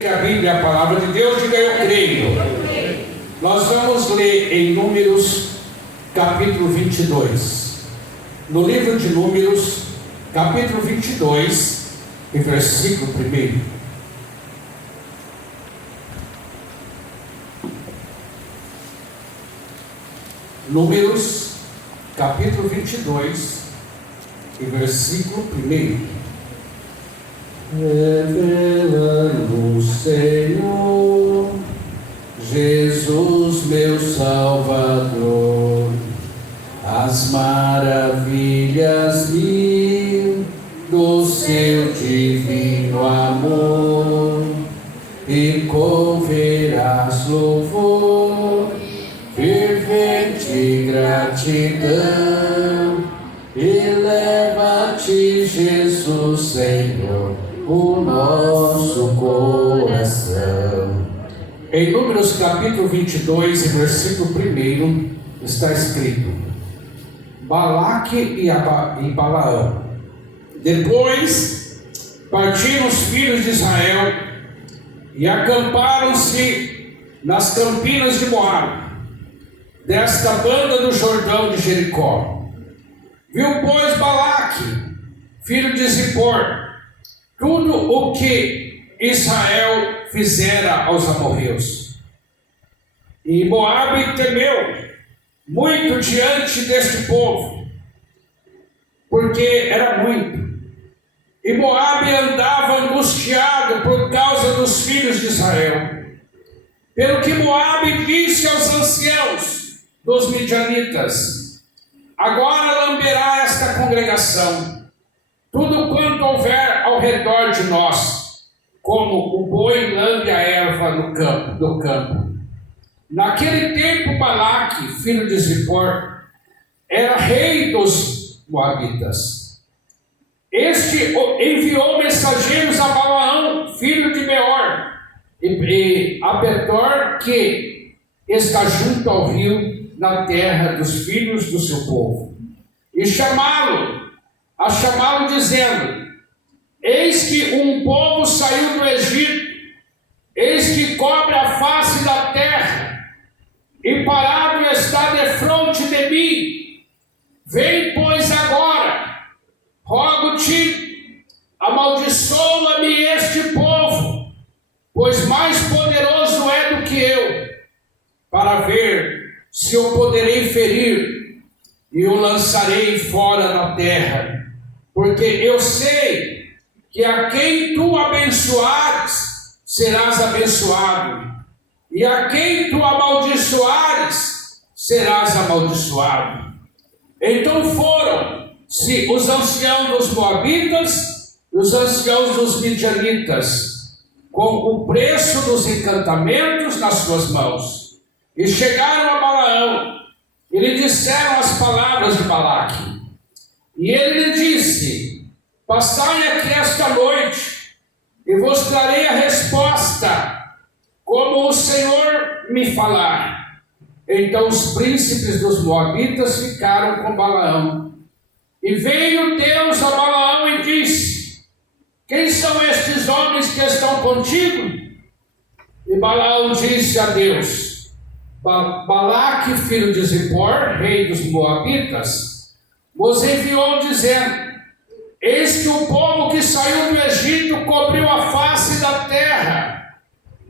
A Bíblia é a palavra de Deus, diga eu creio. Nós vamos ler em Números, capítulo 22. No livro de Números, capítulo 22, e versículo 1. Números, capítulo 22, e versículo 1. Revela-nos, Senhor, Jesus meu Salvador, as maravilhas mil do seu divino amor, e converás louvor, fervente gratidão, eleva-te, Jesus Senhor, o nosso coração. Em Números capítulo 22, e versículo 1, está escrito: Balaque e Balaão. Depois partiram os filhos de Israel e acamparam-se nas campinas de Moabe, desta banda do Jordão de Jericó. Viu, pois, Balaque, filho de Zippor, tudo o que Israel fizera aos amorreus. E Moabe temeu muito diante deste povo, porque era muito. E Moabe andava angustiado por causa dos filhos de Israel. Pelo que Moabe disse aos anciãos dos midianitas: agora lamberá esta congregação tudo quanto houver ao redor de nós, como o boi lambe a erva do campo. Naquele tempo, Balaque, filho de Zippor, era rei dos Moabitas. Este enviou mensageiros a Balaão, filho de Beor, e a Pedor, que está junto ao rio, na terra dos filhos do seu povo, e chamá-lo dizendo: eis que um povo saiu do Egito, eis que cobre a face da terra, e parado está defronte de mim. Vem, pois, agora, rogo-te, amaldiçoa-me este povo, pois mais poderoso é do que eu, para ver se o poderei ferir, e o lançarei fora da terra. Porque eu sei que a quem tu abençoares, serás abençoado, e a quem tu amaldiçoares, serás amaldiçoado. Então foram-se os anciãos dos Moabitas e os anciãos dos Midianitas, com o preço dos encantamentos nas suas mãos, e chegaram a Balaão, e lhe disseram as palavras de Balaque. E ele lhe disse: passai aqui esta noite, e vos darei a resposta, como o Senhor me falar. Então os príncipes dos Moabitas ficaram com Balaão. E veio Deus a Balaão e disse: quem são estes homens que estão contigo? E Balaão disse a Deus: Balaque, filho de Zippor, rei dos Moabitas, vos enviou dizendo: eis que o povo que saiu do Egito cobriu a face da terra.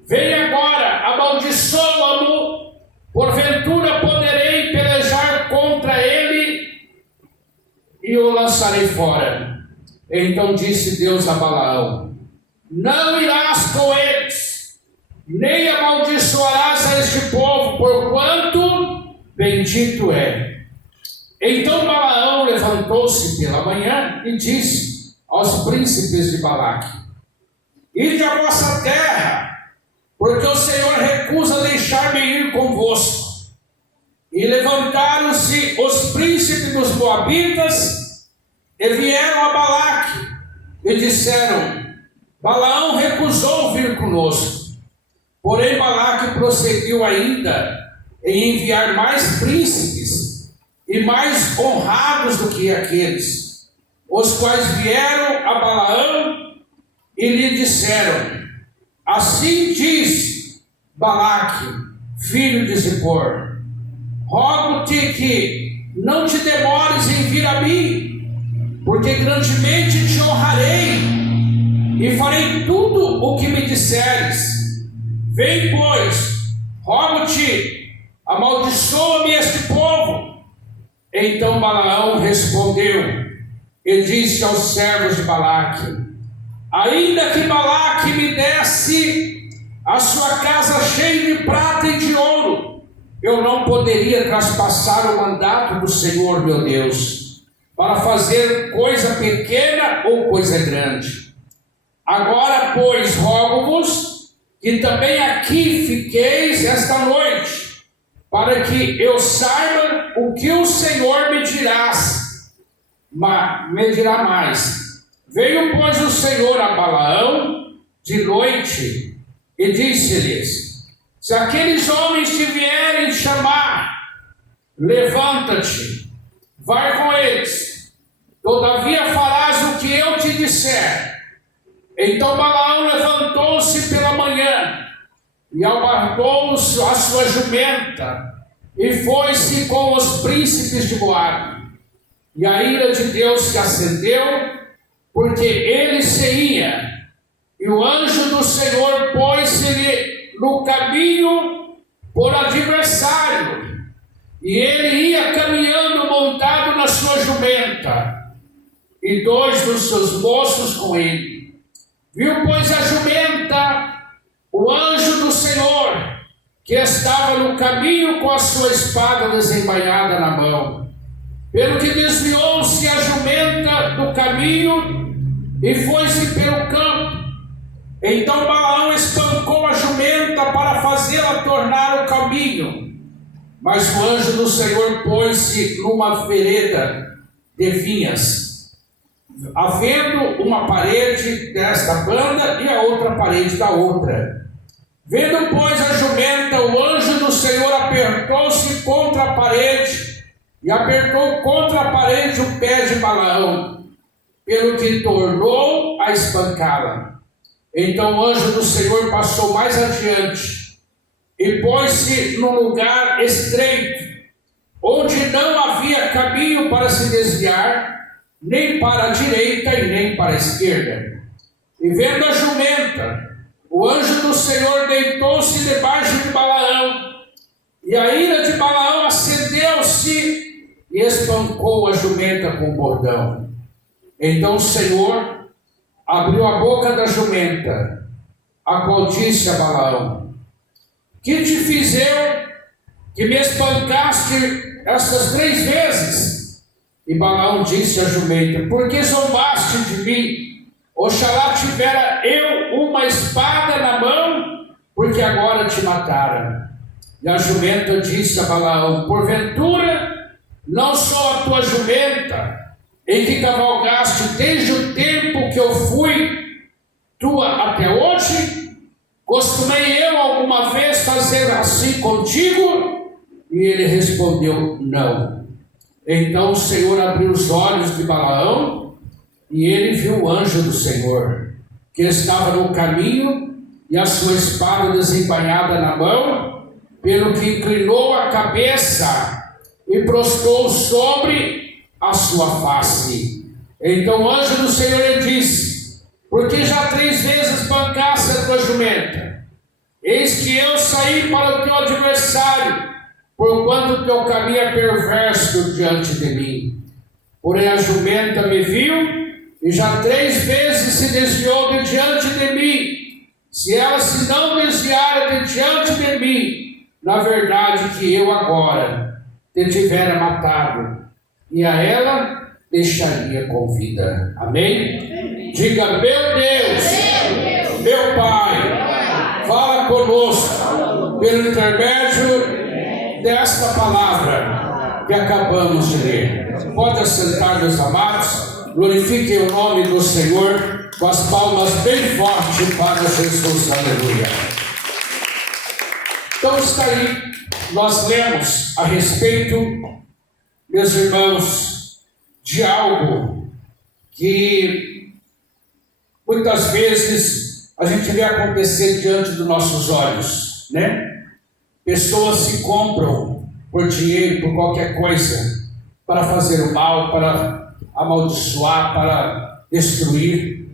Vem agora, amaldiçoa-mo, porventura poderei pelejar contra ele e o lançarei fora. Então disse Deus a Balaão: não irás com eles, nem amaldiçoarás a este povo, porquanto bendito é. Então Balaão levantou-se pela manhã e disse aos príncipes de Balaque: ide à vossa terra, porque o Senhor recusa deixar-me ir convosco. E levantaram-se os príncipes dos Moabitas e vieram a Balaque e disseram: Balaão recusou vir conosco. Porém Balaque prosseguiu ainda em enviar mais príncipes e mais honrados do que aqueles, os quais vieram a Balaão e lhe disseram: Assim diz Balaque, filho de Zippor: rogo-te que não te demores em vir a mim, porque grandemente te honrarei e farei tudo o que me disseres. Vem, pois, rogo-te, amaldiçoa-me este povo. Então Balaão respondeu e disse aos servos de Balaque: ainda que Balaque me desse a sua casa cheia de prata e de ouro, eu não poderia traspassar o mandato do Senhor meu Deus, para fazer coisa pequena ou coisa grande. Agora, pois, rogo-vos que também aqui fiqueis esta noite, para que eu saiba o que o Senhor me dirá mais. Veio, pois, o Senhor a Balaão de noite e disse-lhes: se aqueles homens te vierem chamar, levanta-te, vai com eles, todavia farás o que eu te disser. Então Balaão levantou-se pela manhã e albardou a sua jumenta e foi-se com os príncipes de Moabe. E a ira de Deus se acendeu, porque ele se ia, e o anjo do Senhor pôs-se-lhe no caminho por adversário, e ele ia caminhando montado na sua jumenta, e dois dos seus moços com ele. Viu, pois, a jumenta o anjo do Senhor, que estava no caminho com a sua espada desembainhada na mão, pelo que desviou-se a jumenta do caminho e foi-se pelo campo. Então Balaão espancou a jumenta para fazê-la tornar o caminho, mas o anjo do Senhor pôs-se numa vereda de vinhas, havendo uma parede desta banda e a outra parede da outra. Vendo, pois, a jumenta, o anjo do Senhor apertou-se contra a parede e apertou contra a parede o pé de Balaão, pelo que tornou a espancá-la. Então o anjo do Senhor passou mais adiante e pôs-se num lugar estreito, onde não havia caminho para se desviar, nem para a direita e nem para a esquerda. E vendo a jumenta, o anjo do Senhor deitou-se debaixo de Balaão, e a ira de Balaão acendeu-se e espancou a jumenta com o bordão. Então o Senhor abriu a boca da jumenta, a qual disse a Balaão: que te fiz eu, que me espancaste estas 3 vezes? E Balaão disse à jumenta: por que zombaste de mim? Oxalá tivera eu uma espada na mão, porque agora te mataram. E a jumenta disse a Balaão: porventura não sou a tua jumenta, em que cavalgaste desde o tempo que eu fui tua até hoje? Costumei eu alguma vez fazer assim contigo? E ele respondeu: não. Então o Senhor abriu os olhos de Balaão, e ele viu o anjo do Senhor, que estava no caminho, e a sua espada desembainhada na mão, pelo que inclinou a cabeça e prostrou sobre a sua face. Então o anjo do Senhor lhe disse: por que já 3 vezes espancaste a tua jumenta? Eis que eu saí para o teu adversário, porquanto o teu caminho é perverso diante de mim. Porém a jumenta me viu, e já 3 vezes se desviou de diante de mim. Se ela se não desviar de diante de mim, na verdade que eu agora te tivera matado, e a ela deixaria com vida. Amém? Diga: meu Deus, meu Pai, fala conosco pelo intermédio desta palavra que acabamos de ler. Pode assentar, meus amados. Glorifiquem o nome do Senhor com as palmas bem fortes para Jesus. Aleluia. Então está aí, nós lemos a respeito, meus irmãos, de algo que muitas vezes a gente vê acontecer diante dos nossos olhos, né? Pessoas se compram por dinheiro, por qualquer coisa, para fazer o mal, para amaldiçoar, para destruir.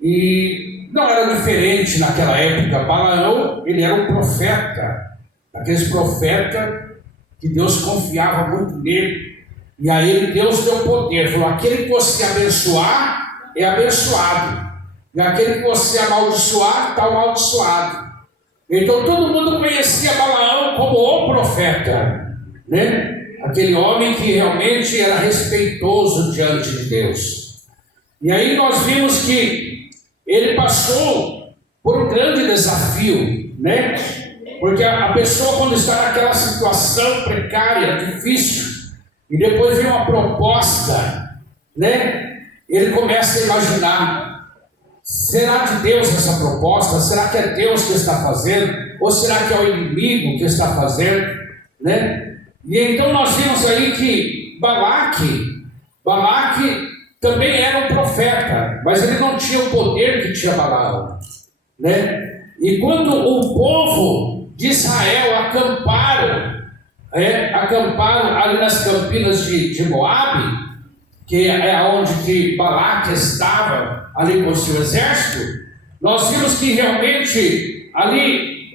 E não era diferente naquela época. Balaão, ele era um profeta, aqueles profetas que Deus confiava muito nele. E a ele Deus deu poder, falou: aquele que você abençoar é abençoado, e aquele que você amaldiçoar está amaldiçoado. Então todo mundo conhecia Balaão como o profeta, né? Aquele homem que realmente era respeitoso diante de Deus. E aí nós vimos que ele passou por um grande desafio, né? Porque a pessoa, quando está naquela situação precária, difícil, e depois vem uma proposta, né? Ele começa a imaginar: será de Deus essa proposta? Será que é Deus que está fazendo? Ou será que é o inimigo que está fazendo? Né? E então nós vimos aí que Balaque também era um profeta, mas ele não tinha o poder que tinha Balaão, né? E quando o povo de Israel acamparam ali nas campinas de Moabe, que é onde que Balaque estava ali com o seu exército, nós vimos que realmente ali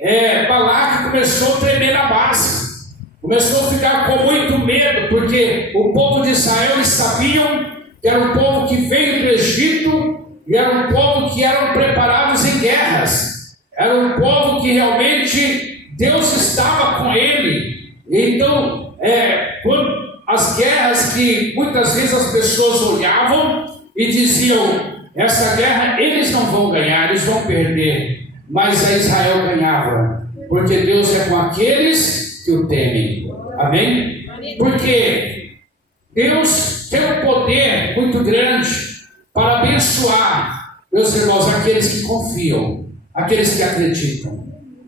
Balaque começou a tremer na base, começou a ficar com muito medo, porque o povo de Israel, eles sabiam que era um povo que veio do Egito, e era um povo que eram preparados em guerras, era um povo que realmente Deus estava com ele. Então, quando as guerras que muitas vezes as pessoas olhavam e diziam: essa guerra eles não vão ganhar, eles vão perder, mas a Israel ganhava, porque Deus é com aqueles que o temem. Amém? Porque Deus tem um poder muito grande para abençoar, meus irmãos, aqueles que confiam, aqueles que acreditam.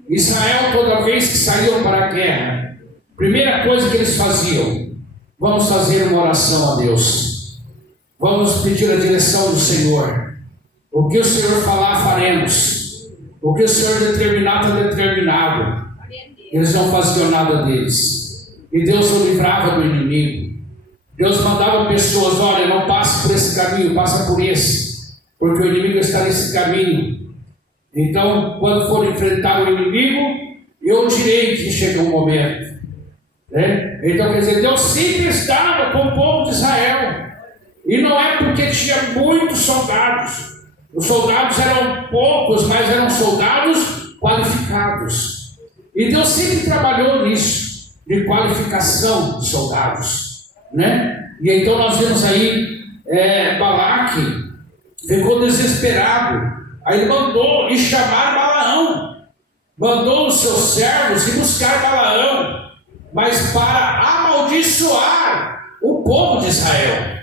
Israel, toda vez que saíam para a guerra, primeira coisa que eles faziam: vamos fazer uma oração a Deus, vamos pedir a direção do Senhor. O que o Senhor falar, faremos. O que o Senhor determinar, está determinado. Eles não faziam nada deles, e Deus o livrava do inimigo. Deus mandava pessoas: olha, não passe por esse caminho, passa por esse, porque o inimigo está nesse caminho. Então, quando for enfrentar o inimigo, eu direi que chega um momento, né? Então, quer dizer, Deus sempre estava com o povo de Israel, e não é porque tinha muitos soldados. Os soldados eram poucos, mas eram soldados qualificados, e Deus sempre trabalhou nisso, de qualificação de soldados, né? E então nós vemos aí Balaque ficou desesperado. Aí ele mandou ir chamar Balaão, mandou os seus servos ir buscar Balaão, mas para amaldiçoar o povo de Israel,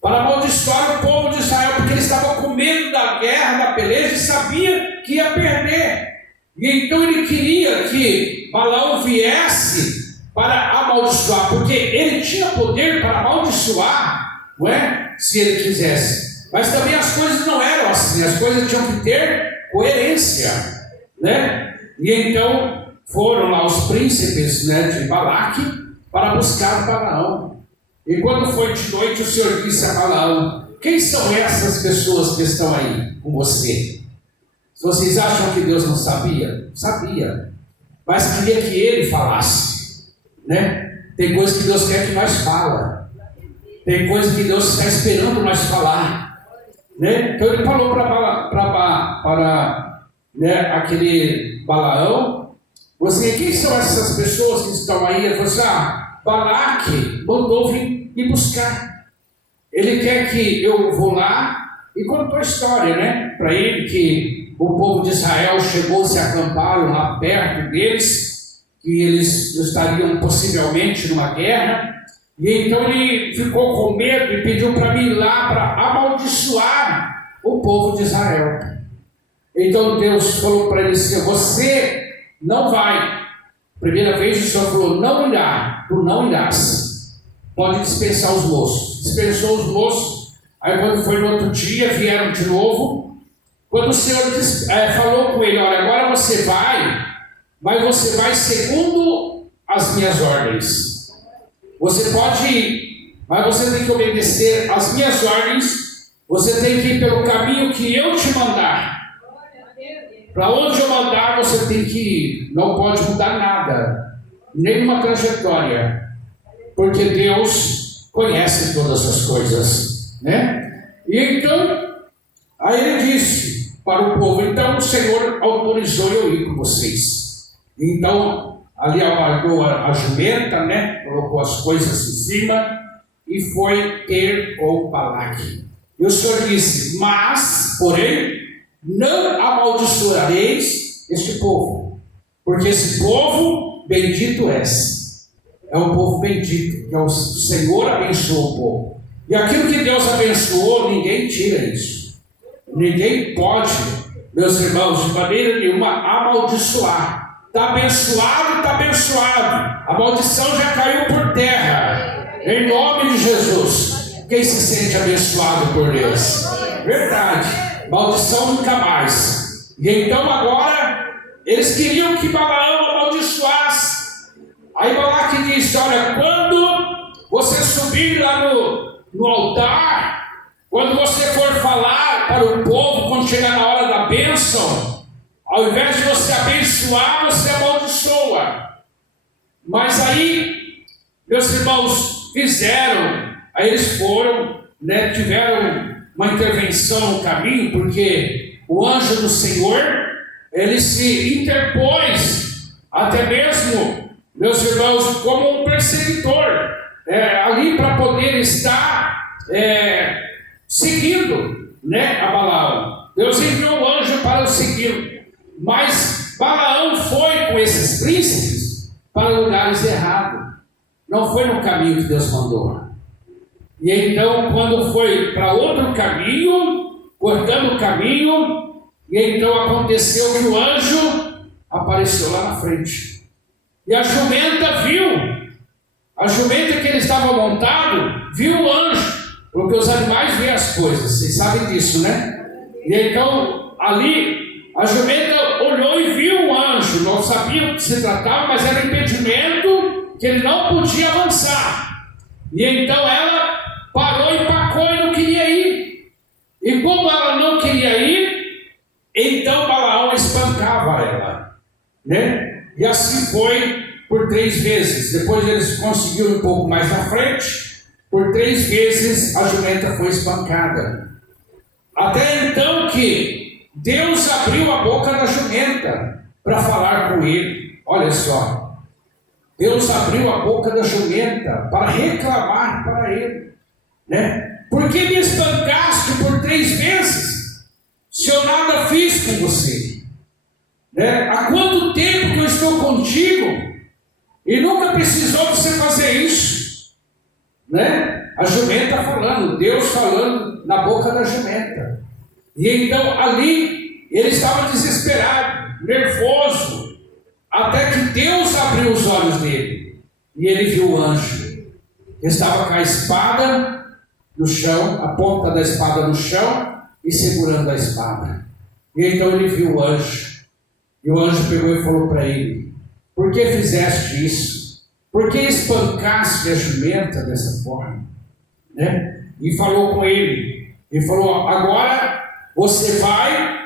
para amaldiçoar o povo de Israel, porque ele estava com medo da guerra, da peleja, e sabia que ia perder. E então ele queria que Balaão viesse para amaldiçoar, porque ele tinha poder para amaldiçoar, não é? Se ele quisesse. Mas também as coisas não eram assim, as coisas tinham que ter coerência, né? E então foram lá os príncipes, né, de Balaque para buscar Balaão. E quando foi de noite, o Senhor disse a Balaão: quem são essas pessoas que estão aí com você? Vocês acham que Deus não sabia? Sabia, mas queria que ele falasse, né? Tem coisas que Deus quer que nós fala, tem coisas que Deus está esperando nós falar, né? Então ele falou para aquele Balaão: quem são essas pessoas que estão aí? Ele falou assim: Balaque mandou vir me buscar, ele quer que eu vou lá, e contou a história, né, para ele, que o povo de Israel chegou, se acamparam lá perto deles, que eles estariam possivelmente numa guerra, e então ele ficou com medo e pediu para mim ir lá para amaldiçoar o povo de Israel. Então Deus falou para ele assim: você não vai. Primeira vez o Senhor falou: não irá, tu não irás, pode dispensar os moços. Dispensou os moços. Aí quando foi no outro dia, vieram de novo, quando o Senhor falou com ele, olha, agora você vai, mas você vai segundo as minhas ordens. Você pode ir, mas você tem que obedecer as minhas ordens, você tem que ir pelo caminho que eu te mandar. Para onde eu mandar, você tem que ir. Não pode mudar nada, nenhuma trajetória, porque Deus conhece todas as coisas, né? E então, aí ele disse para o povo, então o Senhor autorizou eu ir com vocês. Então, ali alargou a jumenta, né? Colocou as coisas em cima e foi ter com Balaque. E o Senhor disse, mas, porém, não amaldiçoareis este povo, porque esse povo bendito és. É um povo bendito, que é o Senhor abençoou o povo. E aquilo que Deus abençoou, ninguém tira isso. Ninguém pode, meus irmãos, de maneira nenhuma amaldiçoar. Está abençoado, está abençoado. A maldição já caiu por terra. Em nome de Jesus. Quem se sente abençoado por Deus? Verdade. Maldição nunca mais. E então agora, eles queriam que Balaão amaldiçoasse. Aí Balaque disse, olha, quando você subir lá no altar, quando você for falar para o povo, quando chegar na hora da bênção, ao invés de você abençoar, você amaldiçoa. Mas aí, meus irmãos, aí eles foram, né, tiveram uma intervenção no caminho, porque o anjo do Senhor, ele se interpôs, até mesmo, meus irmãos, como um perseguidor, ali para poder estar seguindo, né, a Balaão. Deus enviou o anjo para o segui-lo, mas Balaão foi com esses príncipes para lugares errados, não foi no caminho que Deus mandou. E então, quando foi para outro caminho, cortando o caminho, e então aconteceu que o anjo apareceu lá na frente. E a jumenta que ele estava montado, viu o anjo, porque os animais veem as coisas, vocês sabem disso, né? E então, ali, a jumenta olhou e viu o anjo, não sabia o que se tratava, mas era impedimento que ele não podia avançar. E então ela parou e empacou e não queria ir. E como ela não queria ir, então Balaão espancava ela, né? E assim foi por 3 vezes. Depois eles conseguiram um pouco mais na frente. Por 3 vezes a jumenta foi espancada. Até então que Deus abriu a boca da jumenta para falar com ele. Olha só. Deus abriu a boca da jumenta para reclamar para ele, né? Por que me espancaste por 3 vezes, se eu nada fiz com você? Né? Há quanto tempo que eu estou contigo e nunca precisou você fazer isso? Né? A jumenta falando, Deus falando na boca da jumenta. E então ali ele estava desesperado, nervoso, até que Deus abriu os olhos dele e ele viu o anjo. Estava com a espada no chão, a ponta da espada no chão e segurando a espada. E então ele viu o anjo. E o anjo pegou e falou para ele: por que fizeste isso? Por que espancaste a jumenta dessa forma? Né? E falou com ele. E falou: agora você vai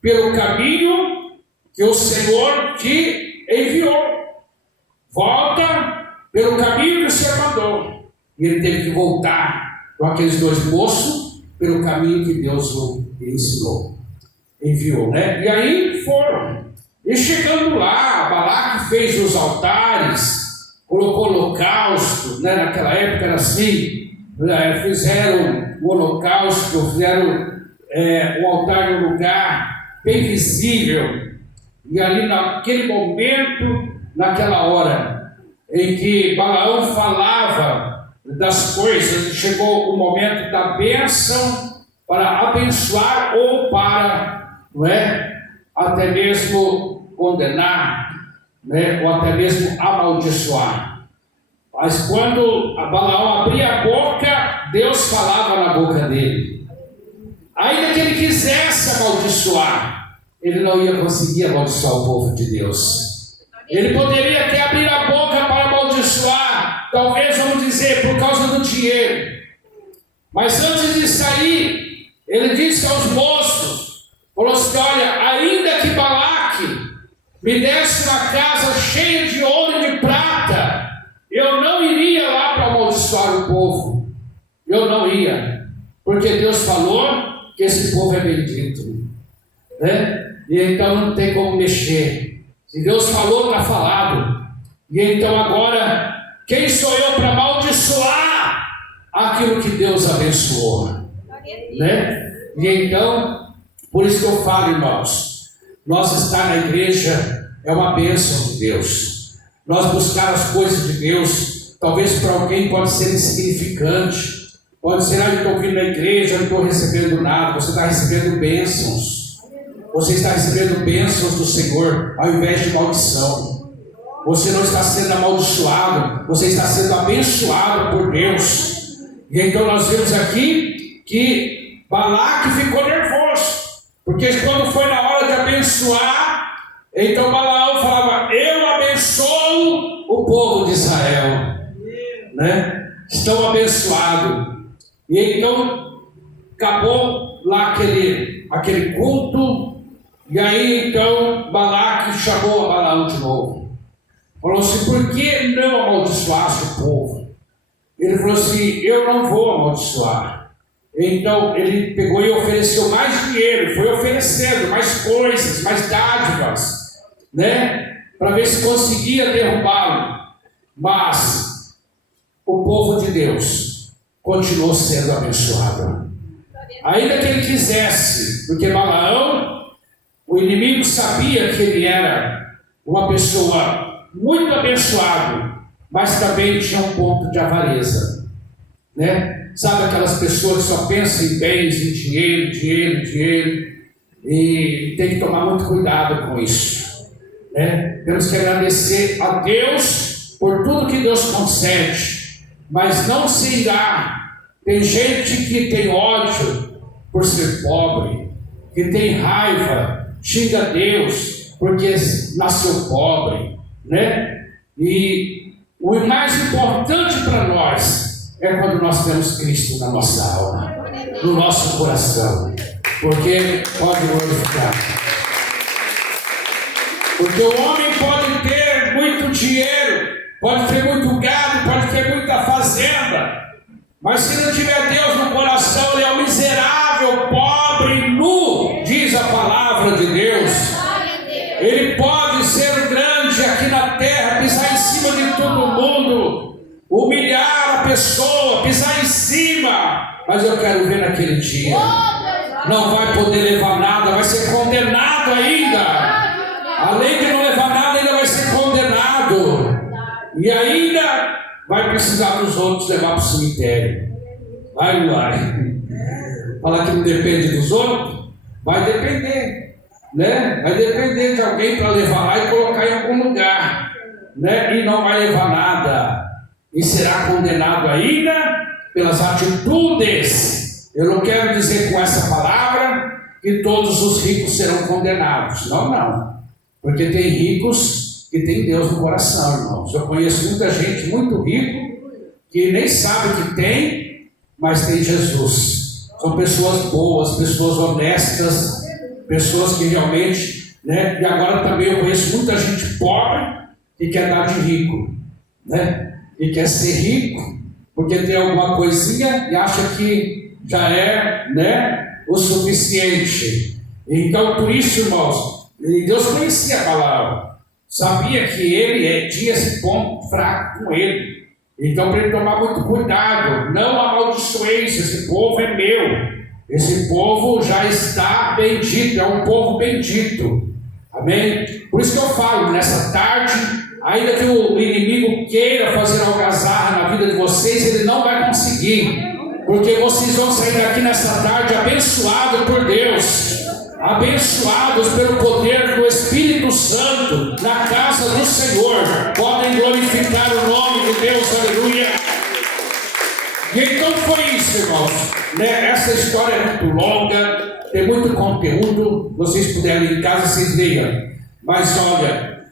pelo caminho que o Senhor te enviou. Volta pelo caminho que o Senhor mandou. E ele teve que voltar com aqueles 2 moços pelo caminho que Deus o enviou, né? E aí foram. E chegando lá, Balaque fez os altares, colocou holocausto, né? Naquela época era assim, fizeram o holocausto, fizeram o altar no lugar bem visível. E ali naquele momento, naquela hora em que Balaão falava das coisas, chegou o momento da bênção para abençoar ou para, não é, até mesmo condenar, né, ou até mesmo amaldiçoar. Mas quando Balaão abria a boca, Deus falava na boca dele. ainda que ele quisesse amaldiçoar, ele não ia conseguir amaldiçoar o povo de Deus. Ele poderia até abrir a boca para amaldiçoar, talvez, vamos dizer, por causa do dinheiro. Mas antes de sair, ele disse aos moços, falou assim: olha, ainda que Balaque me desse uma casa cheia de ouro e de prata, eu não iria lá para amaldiçoar o povo. Eu não ia, porque Deus falou que esse povo é bendito, né? E então não tem como mexer. Se Deus falou, está falado. E então agora, quem sou eu para amaldiçoar aquilo que Deus abençoou, né? E então, por isso que eu falo, irmãos, nós estar na igreja é uma bênção de Deus. Nós buscar as coisas de Deus, talvez para alguém pode ser insignificante, pode ser: eu estou vindo na igreja, eu não estou recebendo nada. Você está recebendo bênçãos, você está recebendo bênçãos do Senhor, ao invés de maldição. Você não está sendo amaldiçoado, você está sendo abençoado por Deus. E então nós vemos aqui que Balaque ficou nervoso, porque quando foi na hora de abençoar, então Balaão falava: eu abençoo o povo de Israel, né? Estão abençoados. E então acabou lá aquele culto. E aí então Balaque chamou a Balaão de novo, falou assim: por que não amaldiçoaste o povo? Ele falou assim: eu não vou amaldiçoar. Então ele pegou e ofereceu mais dinheiro, foi oferecendo mais coisas, mais dádivas, né, para ver se conseguia derrubá-lo. Mas o povo de Deus continuou sendo abençoado, ainda que ele quisesse, porque Balaão, o inimigo, sabia que ele era uma pessoa muito abençoada, mas também tinha um ponto de avareza, né? Sabe aquelas pessoas que só pensam em bens, em dinheiro, e tem que tomar muito cuidado com isso, né? Temos que agradecer a Deus por tudo que Deus concede, mas não se irá. Tem gente que tem ódio por ser pobre, que tem raiva, xinga Deus porque nasceu pobre, né? E o mais importante para nós é quando nós temos Cristo na nossa alma, no nosso coração, porque pode glorificar. Porque o homem pode ter muito dinheiro, pode ter muito gado, pode ter muita fazenda, mas se não tiver Deus no coração, ele é um miserável, pobre e nu, diz a palavra de Deus. Ele pode ser grande aqui na terra, pisar em cima de todo mundo, humilhar a pessoa, pisar em cima, mas eu quero ver naquele dia, não vai poder levar nada, vai ser condenado ainda. Além de não levar nada, ainda vai ser condenado, e ainda vai precisar dos outros levar para o cemitério. Vai. Falar que não depende dos outros, vai depender, né? Vai depender de alguém para levar lá e colocar em algum lugar, né? E não vai levar nada, e será condenado ainda pelas atitudes. Eu não quero dizer com essa palavra que todos os ricos serão condenados, não, porque tem ricos que tem Deus no coração, irmãos. Eu conheço muita gente muito rico que nem sabe que tem, mas tem Jesus. São pessoas boas, pessoas honestas, pessoas que realmente, né? E agora também eu conheço muita gente pobre que quer dar de rico, né? E quer ser rico porque tem alguma coisinha e acha que já é, né, o suficiente. Então, por isso, irmãos, Deus conhecia a palavra, sabia que ele tinha esse ponto fraco com ele. Então, para ele tomar muito cuidado, não amaldiçoeis, esse povo é meu, esse povo já está bendito, é um povo bendito, amém? Por isso que eu falo, nessa tarde, ainda que o inimigo queira fazer algazarra na vida de vocês, ele não vai conseguir, porque vocês vão sair daqui nessa tarde abençoados por Deus, abençoados pelo poder do Espírito Santo na casa do Senhor. Podem glorificar o nome de Deus, aleluia. E então foi isso, irmãos, né? Essa história é muito longa, muito conteúdo, vocês puderem ir em casa, vocês leiam. Mas olha,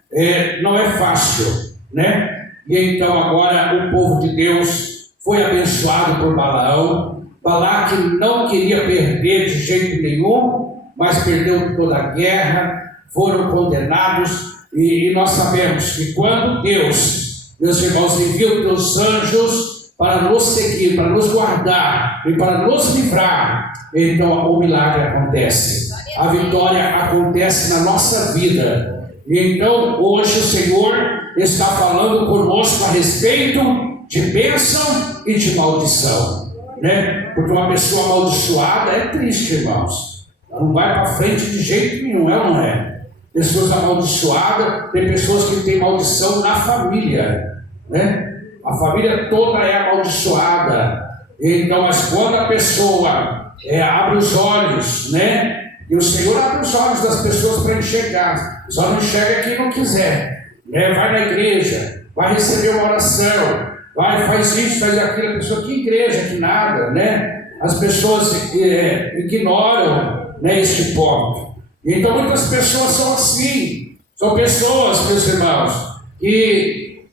não é fácil, né? E então agora o povo de Deus foi abençoado por Balaão. Balaque não queria perder de jeito nenhum, mas perdeu toda a guerra, foram condenados. E nós sabemos que quando Deus, meus irmãos, envia os anjos para nos seguir, para nos guardar e para nos livrar, então o milagre acontece, a vitória acontece na nossa vida. E então hoje o Senhor está falando conosco a respeito de bênção e de maldição, né? Porque uma pessoa amaldiçoada é triste, irmãos, ela não vai para frente de jeito nenhum, ela não é. Pessoas amaldiçoadas, tem pessoas que têm maldição na família, né? A família toda é amaldiçoada. Então, mas quando a pessoa abre os olhos, né? E o Senhor abre os olhos das pessoas para enxergar. Só não enxerga quem não quiser, né? Vai na igreja, vai receber uma oração, vai, faz isso, faz aquilo. A pessoa, que igreja, que nada, né? As pessoas ignoram, né, este ponto. Então muitas pessoas são assim, são pessoas, meus irmãos, que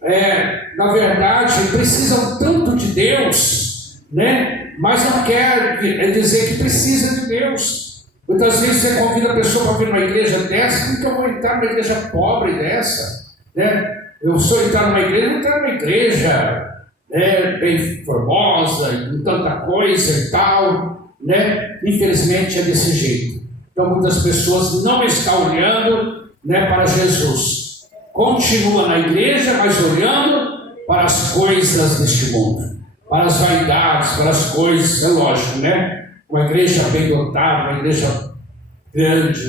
na verdade precisam tanto de Deus, né? Mas não quer dizer que precisa de Deus. Muitas vezes você convida a pessoa para vir numa igreja dessa, como que eu vou entrar numa igreja pobre dessa, né? Eu sou entrar numa igreja, não entrar numa igreja bem formosa, com tanta coisa e tal, né? Infelizmente é desse jeito. Então muitas pessoas não estão olhando, né, para Jesus. Continua na igreja, mas olhando para as coisas deste mundo, para as vaidades, para as coisas, é lógico, né? Uma igreja bem dotada, uma igreja grande,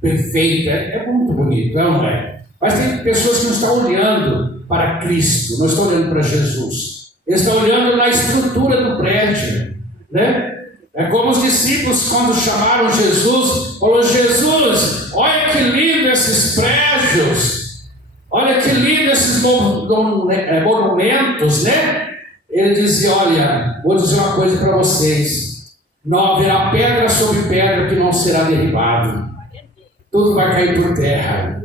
perfeita, é muito bonito, não é? Mas tem pessoas que não estão olhando para Cristo, não estão olhando para Jesus. Eles estão olhando na estrutura do prédio, né? É como os discípulos, quando chamaram Jesus, falaram: Jesus, olha que lindo esses prédios, olha que lindo esses monumentos, né? Ele dizia: olha, vou dizer uma coisa para vocês, não haverá pedra sobre pedra que não será derribado, tudo vai cair por terra.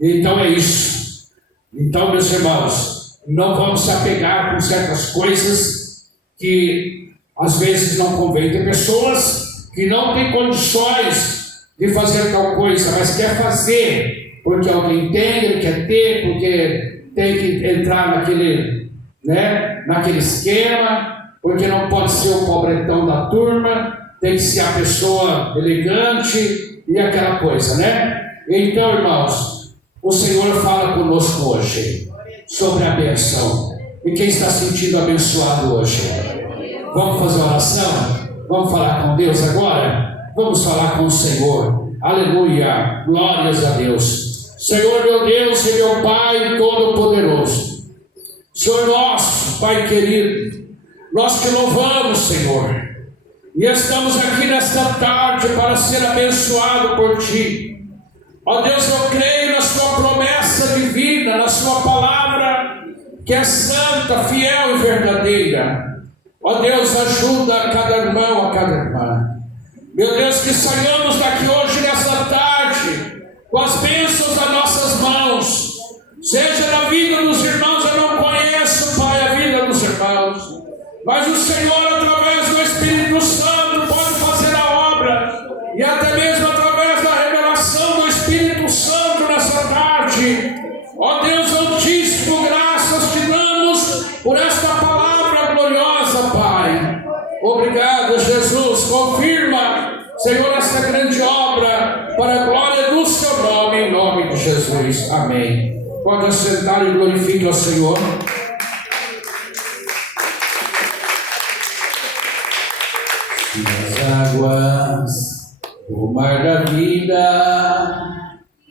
Então é isso. Então, meus irmãos, não vamos se apegar com certas coisas que às vezes não convém. Tem pessoas que não têm condições de fazer tal coisa, mas quer fazer porque alguém tem, ele quer ter, porque tem que entrar naquele, né, naquele esquema, porque não pode ser o pobretão da turma, tem que ser a pessoa elegante e aquela coisa, né? Então, irmãos, o Senhor fala conosco hoje sobre a benção. E quem está sentindo abençoado hoje? Vamos fazer uma oração? Vamos falar com Deus agora? Vamos falar com o Senhor. Aleluia, glórias a Deus. Senhor meu Deus e meu Pai Todo-Poderoso, Senhor nosso, Pai querido, nós te louvamos, Senhor, e estamos aqui nesta tarde para ser abençoado por Ti. Ó Deus, eu creio na Sua promessa divina, na Sua palavra, que é santa, fiel e verdadeira. Ó Deus, ajuda cada irmão, a cada irmã. Meu Deus, que saímos daqui hoje, nessa tarde, com as bênçãos das nossas mãos, seja na vida dos irmãos. Eu não conheço, Pai, a vida dos irmãos, mas o Senhor, através do Espírito Santo, pode fazer a obra, e até mesmo através da revelação do Espírito Santo nessa tarde. Ó Deus Altíssimo, graças te damos por esta palavra gloriosa, Pai. Obrigado, Jesus. Confirma, Senhor, essa grande obra para a glória do Seu nome, em nome de Jesus. Amém. Pode assentar e glorifique ao Senhor. Se as águas do mar da vida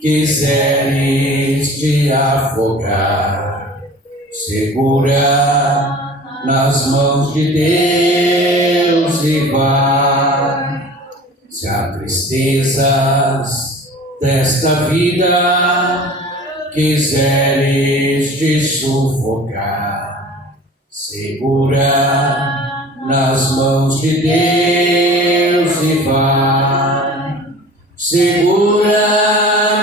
quiseres te afogar, segura nas mãos de Deus e vai. Se há tristezas desta vida quiseres te sufocar, segura nas mãos de Deus e vai. Segura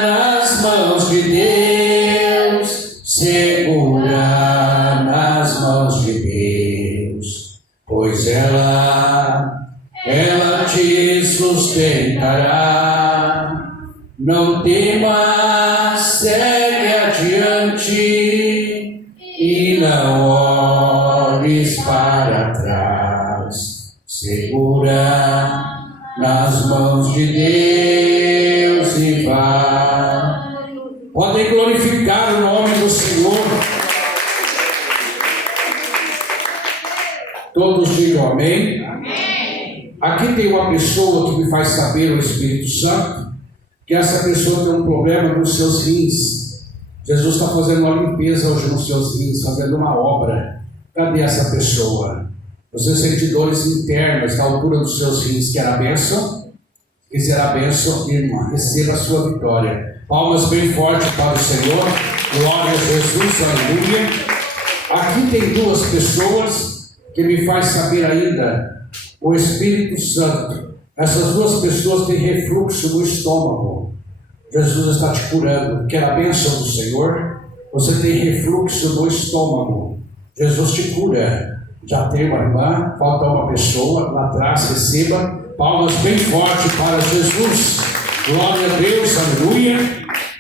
nas mãos de Deus, segura nas mãos de Deus, pois ela te sustentará. Não temas, segue adiante e não olhes para trás. Segura nas mãos de Deus e vá. Podem glorificar o nome do Senhor. Todos digam amém. Amém. Aqui tem uma pessoa que me faz saber, o Espírito Santo, que essa pessoa tem um problema nos seus rins. Jesus está fazendo uma limpeza hoje nos seus rins, fazendo uma obra. Cadê essa pessoa? Você sente dores internas na altura dos seus rins. Quer a bênção? Quiser a bênção, irmã, receba a sua vitória. Palmas bem fortes para o Senhor. Glória a Jesus, aleluia. Aqui tem duas pessoas que me faz saber ainda o Espírito Santo. Essas duas pessoas têm refluxo no estômago. Jesus está te curando. Quer a bênção do Senhor? Você tem refluxo no estômago. Jesus te cura. Já tem uma irmã, falta uma pessoa lá atrás, receba. Palmas bem fortes para Jesus. Glória a Deus, aleluia.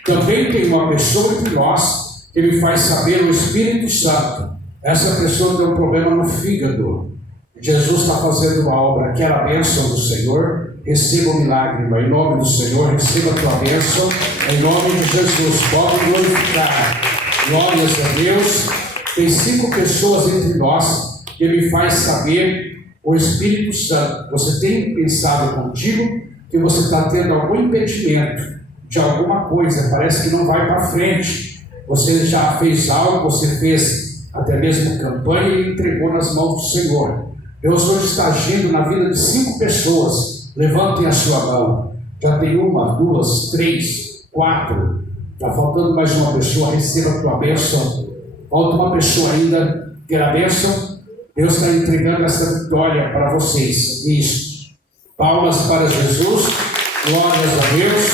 Também tem uma pessoa entre nós que me faz saber o Espírito Santo. Essa pessoa tem um problema no fígado. Jesus está fazendo uma obra. Quer a bênção do Senhor? Receba o milagre, irmã. Em nome do Senhor, receba a tua bênção. Em nome de Jesus, pode glorificar. Glórias a Deus. Tem 5 pessoas entre nós que me faz saber o Espírito Santo. Você tem pensado contigo que você está tendo algum impedimento de alguma coisa, parece que não vai para frente. Você já fez algo, você fez até mesmo campanha e entregou nas mãos do Senhor. Deus hoje está agindo na vida de 5 pessoas. Levantem a sua mão. Já tem 1, 2, 3, 4. Está faltando mais uma pessoa. Receba a tua bênção. Falta uma pessoa ainda. Quer a bênção? Deus está entregando essa vitória para vocês. Isso. Palmas para Jesus. Glórias a Deus.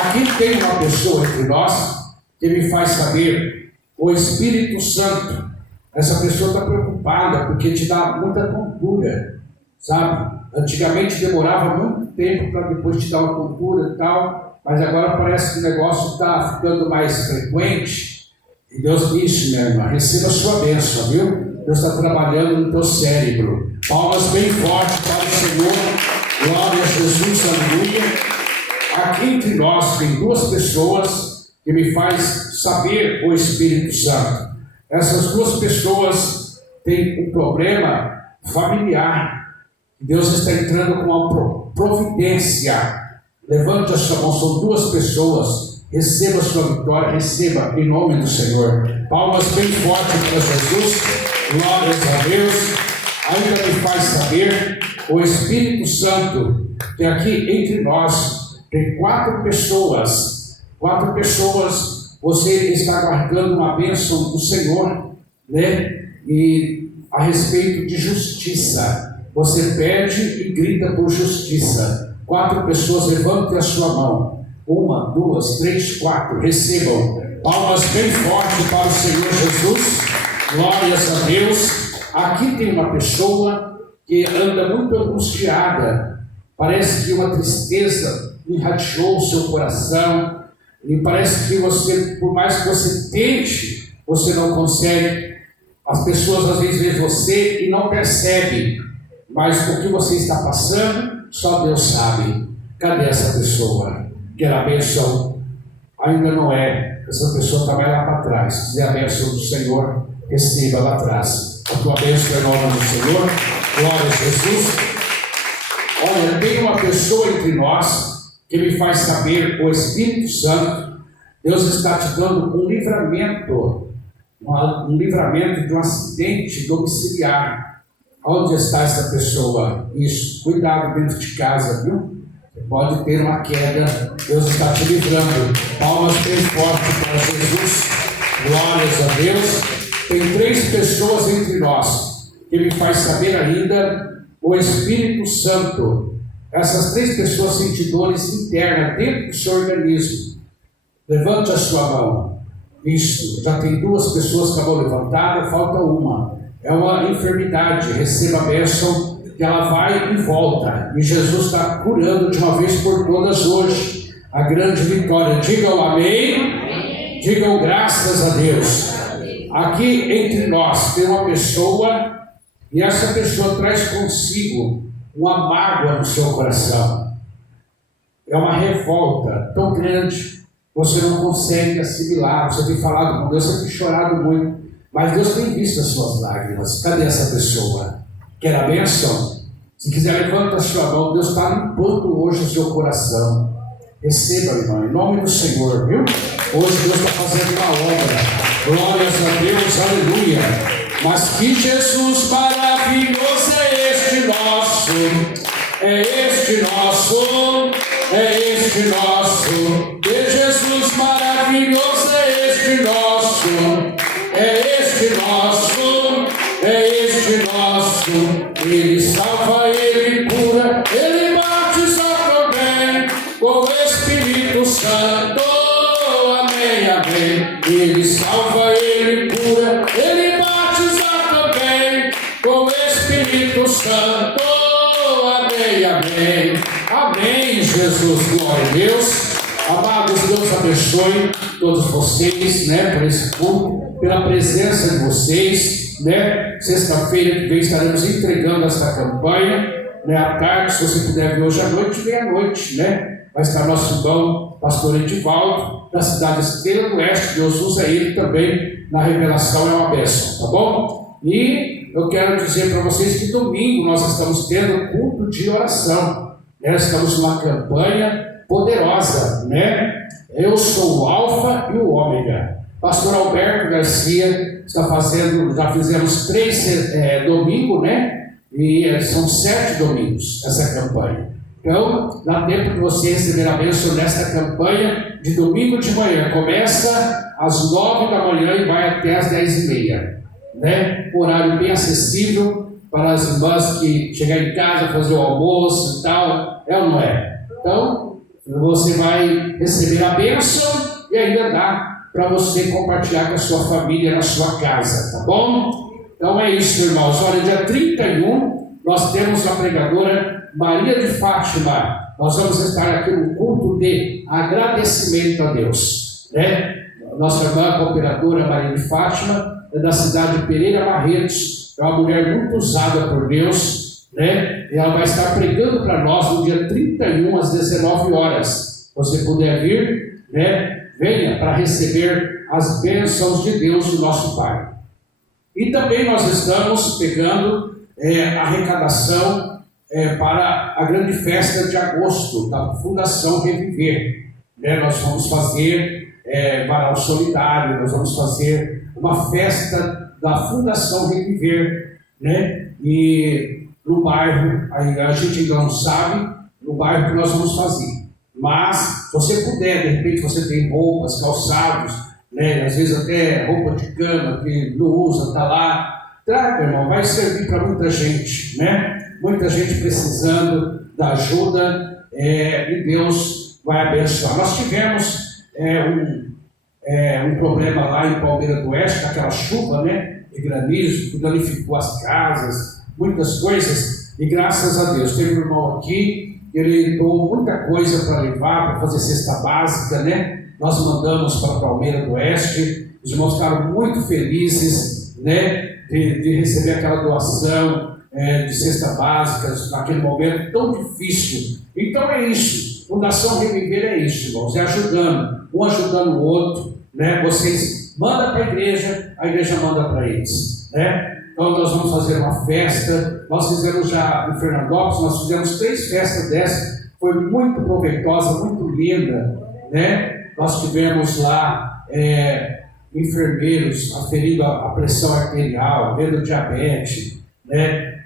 Aqui tem uma pessoa entre nós que me faz saber o Espírito Santo. Essa pessoa está preocupada porque te dá muita tontura, sabe? Antigamente demorava muito tempo para depois te dar uma tontura e tal, mas agora parece que o negócio está ficando mais frequente. E Deus disse, minha irmã, receba a sua bênção, viu? Deus está trabalhando no teu cérebro. Palmas bem fortes para o Senhor. Glória a Jesus, aleluia. Aqui entre nós tem 2 pessoas que me faz saber o Espírito Santo. Essas 2 pessoas têm um problema familiar. Deus está entrando com uma providência. Levante a sua mão, são 2 pessoas. Receba a sua vitória, receba em nome do Senhor. Palmas bem fortes para Jesus. Glórias a Deus. Ainda me faz saber o Espírito Santo, que aqui entre nós tem 4 pessoas. 4 pessoas, você está aguardando uma bênção do Senhor, né? E a respeito de justiça, você pede e grita por justiça. 4 pessoas, levantem a sua mão. 1, 2, 3, 4, recebam. Palmas bem fortes para o Senhor Jesus. Glórias a Deus. Aqui tem uma pessoa que anda muito angustiada. Parece que uma tristeza irradiou o seu coração. E parece que você, por mais que você tente, você não consegue. As pessoas às vezes veem você e não percebem. Mas o que você está passando, só Deus sabe. Cadê essa pessoa? Quer a bênção? Ainda não é. Essa pessoa está mais lá para trás. Se quiser a bênção do Senhor, receba lá atrás. A tua bênção é em nome do Senhor. Glória a Jesus. Olha, tem uma pessoa entre nós que me faz saber o Espírito Santo. Deus está te dando um livramento de um acidente domiciliar. Onde está essa pessoa? Isso, cuidado dentro de casa, viu? Você pode ter uma queda, Deus está te livrando. Palmas bem fortes para Jesus. Glórias a Deus. Tem 3 pessoas entre nós que me faz saber ainda o Espírito Santo. essas 3 pessoas sentem dores internas dentro do seu organismo. Levante a sua mão. Isso, já tem 2 pessoas com a mão levantada, falta uma. É uma enfermidade, receba a bênção que ela vai e volta. E Jesus está curando de uma vez por todas hoje a grande vitória. Digam amém, digam graças a Deus. Aqui entre nós tem uma pessoa e essa pessoa traz consigo uma mágoa no seu coração. É uma revolta tão grande, você não consegue assimilar. Você tem falado com Deus, você tem chorado muito, mas Deus tem visto as suas lágrimas. Cadê essa pessoa? Quer a bênção? Se quiser, levanta a sua mão. Deus está limpando hoje o seu coração. Receba, irmão, em nome do Senhor, viu? Hoje Deus está fazendo uma obra. Glórias a Deus, aleluia. Mas que Jesus maravilhoso é este nosso, é este nosso, é este nosso. Que Jesus maravilhoso é este nosso, é este nosso, é este nosso. Ele salva, Ele cura, Ele batiza também com o Espírito Santo. Amém, amém. Ele salva, Ele cura, Ele batiza também com o Espírito Santo. Amém, amém. Amém, Jesus, glória a Deus. Amados, Deus abençoe todos vocês, né, por esse culto, pela presença de vocês, né. Sexta-feira que vem estaremos entregando esta campanha, né, à tarde. Se você puder vir hoje à noite, meia-noite, né. Vai estar nosso irmão, pastor Edivaldo, da cidade Estrela do Oeste. Deus usa ele também na revelação, é uma bênção, tá bom? E eu quero dizer para vocês que domingo nós estamos tendo culto de oração, né? Estamos numa campanha poderosa, né? Eu sou o Alfa e o Ômega. Pastor Alberto Garcia está fazendo, já fizemos 3 domingos, né? E são 7 domingos essa campanha. Então, dá tempo de você receber a bênção nesta campanha de domingo de manhã. Começa às 9 da manhã e vai até às 10h30. Né? Horário bem acessível para as irmãs que chegar em casa, fazer o almoço e tal. É ou não é? Então, você vai receber a bênção e ainda dá para você compartilhar com a sua família na sua casa, tá bom? Então é isso, irmãos. Olha, dia 31 nós temos a pregadora Maria de Fátima. Nós vamos estar aqui no culto de agradecimento a Deus, né? Nossa irmã cooperadora Maria de Fátima é da cidade de Pereira Barretos. É uma mulher muito usada por Deus, né? E ela vai estar pregando para nós no dia 31 às 19 horas. Se você puder vir, né? Venha para receber as bênçãos de Deus, o nosso Pai. E também nós estamos pegando a arrecadação para a grande festa de agosto da Fundação Reviver. Nós vamos fazer varal solidário, nós vamos fazer uma festa da Fundação Reviver, né? E no bairro, a gente ainda não sabe, no bairro que nós vamos fazer. Mas, se você puder, de repente você tem roupas, calçados, né? Às vezes até roupa de cama que não usa, está lá. Traga, irmão, vai servir para muita gente, né? Muita gente precisando da ajuda e Deus vai abençoar. Nós tivemos um problema lá em Palmeira do Oeste, aquela chuva, né? De granizo, que danificou as casas, muitas coisas, e graças a Deus, teve um irmão aqui, ele doou muita coisa para levar, para fazer cesta básica, né? Nós mandamos para Palmeira do Oeste, os irmãos ficaram muito felizes, né? De receber aquela doação de cesta básica naquele momento tão difícil. Então é isso, Fundação Reviver é isso, irmãos, é ajudando, um ajudando o outro, né? Vocês mandam para a igreja manda para eles, né? Então nós vamos fazer uma festa. Nós fizemos já em Fernandópolis, nós fizemos 3 festas dessas, foi muito proveitosa, muito linda, né? Nós tivemos lá enfermeiros aferindo a pressão arterial, vendo diabetes, né?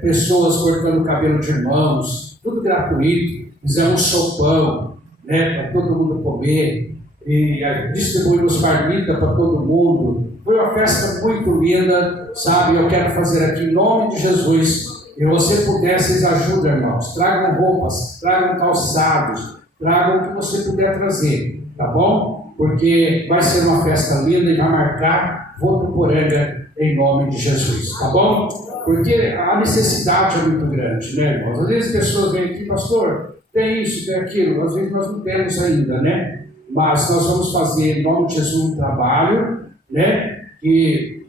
Pessoas cortando o cabelo de irmãos, tudo gratuito. Fizemos um sopão, né? Para todo mundo comer, e distribuímos marmita para todo mundo. Foi uma festa muito linda, sabe? Eu quero fazer aqui em nome de Jesus e você puder, vocês ajudam, irmãos. Tragam roupas, tragam calçados, tragam o que você puder trazer, tá bom? Porque vai ser uma festa linda e vai marcar Votuporanga em nome de Jesus, tá bom? Porque a necessidade é muito grande, né, irmãos? Às vezes as pessoas vêm aqui, pastor, tem isso, tem aquilo, às vezes nós não temos ainda, né? Mas nós vamos fazer em nome de Jesus um trabalho, né? Que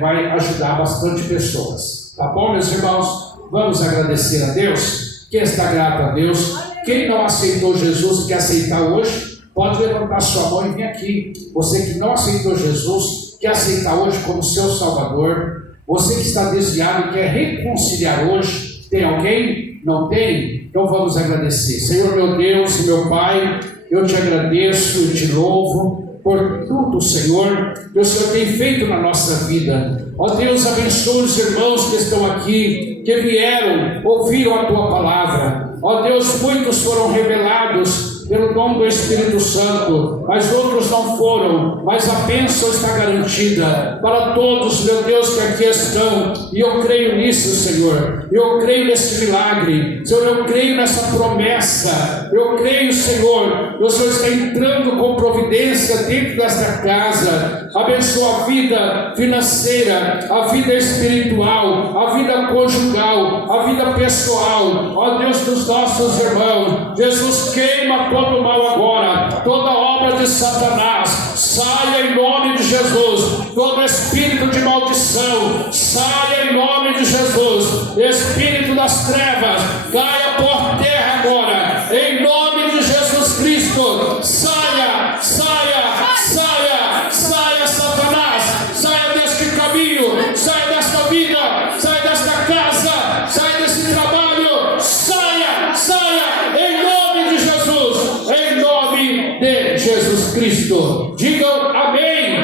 vai ajudar bastante pessoas, tá bom, meus irmãos? Vamos agradecer a Deus. Quem está grato a Deus? Quem não aceitou Jesus e quer aceitar hoje, pode levantar sua mão e vir aqui. Você que não aceitou Jesus, quer aceitar hoje como seu Salvador. Você que está desviado e quer reconciliar hoje. Tem alguém? Não tem? Então vamos agradecer. Senhor meu Deus e meu Pai, eu te agradeço e te louvo por tudo, Senhor, que o Senhor tem feito na nossa vida. Ó Deus, abençoe os irmãos que estão aqui, que vieram, ouviram a Tua palavra. Ó Deus, muitos foram revelados pelo dom do Espírito Santo, mas outros não foram, mas a bênção está garantida para todos, meu Deus, que aqui estão, e eu creio nisso, Senhor, eu creio nesse milagre, Senhor, eu creio nessa promessa, eu creio, Senhor, que o Senhor está entrando com providência dentro desta casa. Abençoa a vida financeira, a vida espiritual, a vida conjugal, a vida pessoal, ó Deus dos nossos irmãos. Jesus, queima todo o mal agora, toda obra de Satanás, saia em nome de Jesus. Todo espírito de maldição, saia em nome de Jesus. Espírito das trevas, caia por terra agora, em nome de Jesus Cristo. Saia, saia, saia, saia, Satanás, saia deste caminho, saia desta vida, saia desta casa, saia desse trabalho, saia, saia, em nome de Jesus, em nome de Jesus Cristo. Digam amém.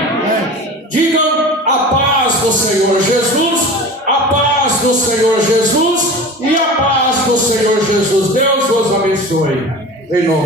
Digam a paz do Senhor Jesus, a paz do Senhor Jesus e a paz do Senhor Jesus. Deus vos abençoe. Em nome